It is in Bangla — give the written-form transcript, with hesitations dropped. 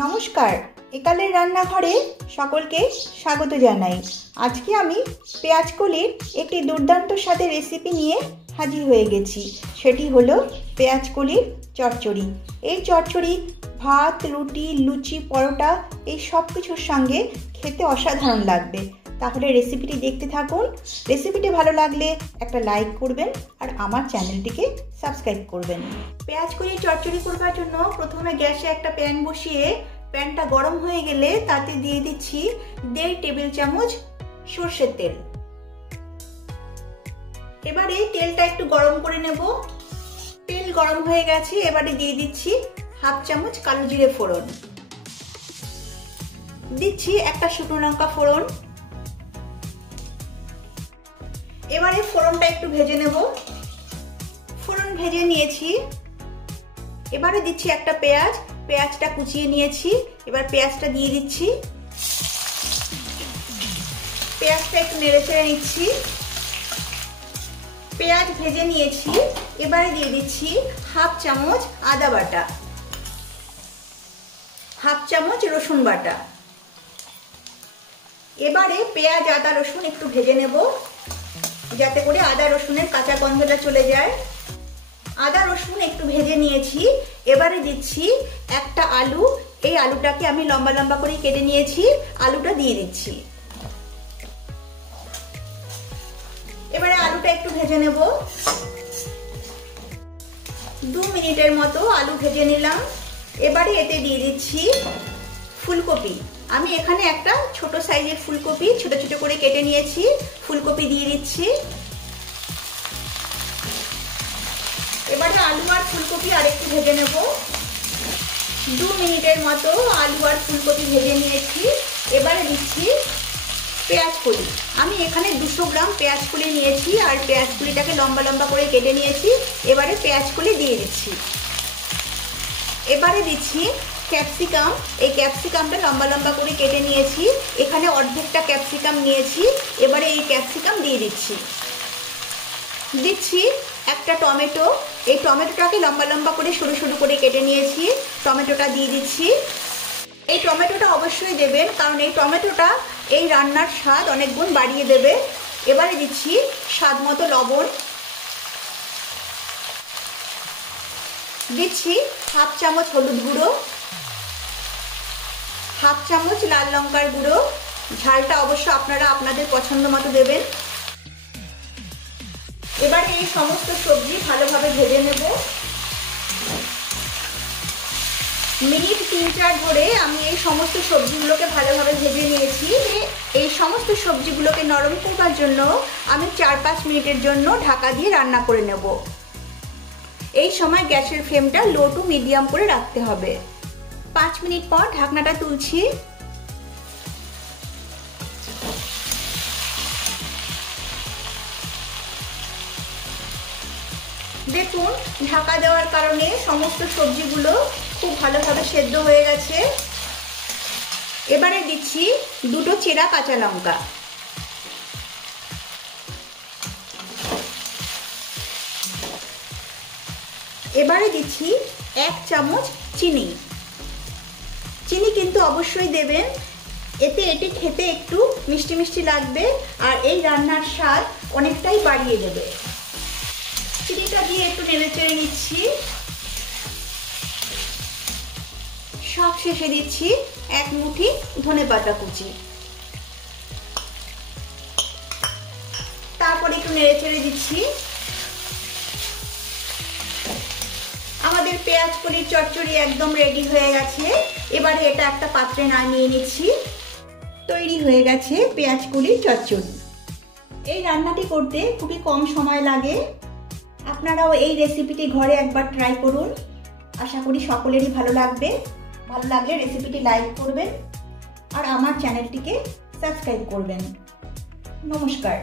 নমস্কার, একালের রান্নাঘরে সকলকে স্বাগত জানাই। আজকে আমি পেঁয়াজ কলির একটি দুর্দান্ত স্বাদের রেসিপি নিয়ে হাজির হয়ে গেছি। সেটি হলো পেঁয়াজ কলির চচ্চড়ি। এই চচ্চড়ি ভাত, রুটি, লুচি, পরোটা এই সব কিছুর সঙ্গে খেতে অসাধারণ লাগবে। তাহলে রেসিপিটি দেখতে থাকুন। রেসিপিটি ভালো লাগলে একটা লাইক করবেন আর আমার চ্যানেলটিকে সাবস্ক্রাইব করবেন। পেঁয়াজ কলি চচ্চড়ি করবার জন্য প্রথমে গ্যাসে একটা প্যান বসিয়ে প্যানটা গরম হয়ে গেলে তাতে দিয়ে দিচ্ছি 1.5 টেবিল চামচ সরষের তেল। এবারে তেলটা একটু গরম করে নেব। তেল গরম হয়ে গেছে, এবারে দিয়ে দিচ্ছি 1/2 চামচ কালো জিরে ফোড়ন, দিচ্ছি একটা শুকনো লঙ্কা ফোড়ন। এবারে ফোড়নটা একটু ভেজে নেব। ফোড়ন ভেজে নিয়েছি, এবারে দিচ্ছি একটা পেঁয়াজ। পেঁয়াজটা কুচিয়ে নিয়েছি, এবার পেঁয়াজটা দিয়ে দিচ্ছি। পেঁয়াজটা একটু নেড়েচেড়ে নিচ্ছি। পেঁয়াজ ভেজে নিয়েছি, এবারে দিয়ে দিচ্ছি 1/2 চামচ আদা বাটা, 1/2 চামচ রসুন বাটা। এবারে পেঁয়াজ, আদা, রসুন একটু ভেজে নেব যাতে করে আদা রসুনের কাঁচা গন্ধটা চলে যায়। আদা রসুন একটু ভেজে নিয়েছি, এবারে দিচ্ছি একটা আলু। এই আলুটাকে আমি লম্বা লম্বা করে কেটে নিয়েছি, আলুটা দিয়ে দিচ্ছি। এবারে আলুটা একটু ভেজে নেব। 2 মিনিটের মতো আলু ভেজে নিলাম। এবারে এতে দিয়ে দিচ্ছি ফুলকপি। আমি এখানে একটা ছোট সাইজের ফুলকপি ছোট ছোট করে কেটে নিয়েছি, ফুলকপি দিয়ে দিচ্ছি। এবারে আলু আর ফুলকপি আরেকটু ভেজে নেব। 2 মিনিটের মতো আলু আর ফুলকপি ভেজে নিয়েছি। এবারে দিচ্ছি পেঁয়াজ কলি। আমি এখানে 200 গ্রাম পেঁয়াজ কলি নিয়েছি আর পেঁয়াজ কলিটাকে লম্বা লম্বা করে কেটে নিয়েছি। এবারে পেঁয়াজ কলি দিয়ে দিচ্ছি। এবারে দিচ্ছি ক্যাপসিকাম। এই ক্যাপসিকামটা লম্বা লম্বা করে কেটে নিয়েছি, এখানে অর্ধেকটা ক্যাপসিকাম নিয়েছি। এবারে এই ক্যাপসিকাম দিয়ে দিচ্ছি। দিচ্ছি একটা টমেটো। এই টমেটোটাকে লম্বা লম্বা করে সরু সরু করে কেটে নিয়েছি, টমেটোটা দিয়ে দিচ্ছি। এই টমেটোটা অবশ্যই দেবেন, কারণ এই টমেটোটা এই রান্নার স্বাদ অনেক গুণ বাড়িয়ে দেবে। এবারে দিচ্ছি স্বাদ মতো লবণ, দিচ্ছি 1/2 চামচ হলুদ গুঁড়ো, 1/2 চামচ লাল লঙ্কার গুঁড়ো। ঝালটা অবশ্য আপনারা আপনাদের পছন্দ মতো দেবেন। এবারে এই সমস্ত সবজি ভালোভাবে ভেজে নেব। মিনিট 3-4 ধরে আমি এই সমস্ত সবজিগুলোকে ভালোভাবে ভেজে নিয়েছি। এই সমস্ত সবজিগুলোকে নরম করবার জন্য আমি 4-5 মিনিটের জন্য ঢাকা দিয়ে রান্না করে নেব। এই সময় গ্যাসের ফ্লেমটা লো টু মিডিয়াম করে রাখতে হবে। 5 মিনিট পর ঢাকনাটা তুলছি। দেখুন, ঢাকা দেওয়ার কারণে সমস্ত সবজিগুলো খুব ভালোভাবে সেদ্ধ হয়ে গেছে। এবারে দিচ্ছি 2টো চেরা কাঁচা লঙ্কা। এবারে দিচ্ছি 1 চামচ চিনি। চিনি কিন্তু অবশ্যই দেবেন, এতে এটি খেতে একটু মিষ্টি মিষ্টি লাগবে আর এই রান্নার স্বাদ অনেকটাই বাড়িয়ে দেবে। চিনিটা দিয়ে একটু নেড়েচেড়ে নিচ্ছি। সব শেষে দিচ্ছি 1 মুঠি ধনেপাতা কুচি। তারপর একটু নেড়েচেড়ে দিচ্ছি। আমাদের পেঁয়াজ কলির চচ্চড়ি একদম রেডি হয়ে গেছে। এবারে এটা একটা পাত্রে নামিয়ে নিচ্ছি। তৈরি হয়ে গেছে পেঁয়াজ কলির চচ্চড়ি। এই রান্নাটি করতে খুবই কম সময় লাগে। আপনারাও এই রেসিপিটি ঘরে একবার ট্রাই করুন। আশা করি সকলেরই ভালো লাগবে। ভালো লাগলে রেসিপিটি লাইক করবেন আর আমার চ্যানেলটিকে সাবস্ক্রাইব করবেন। নমস্কার।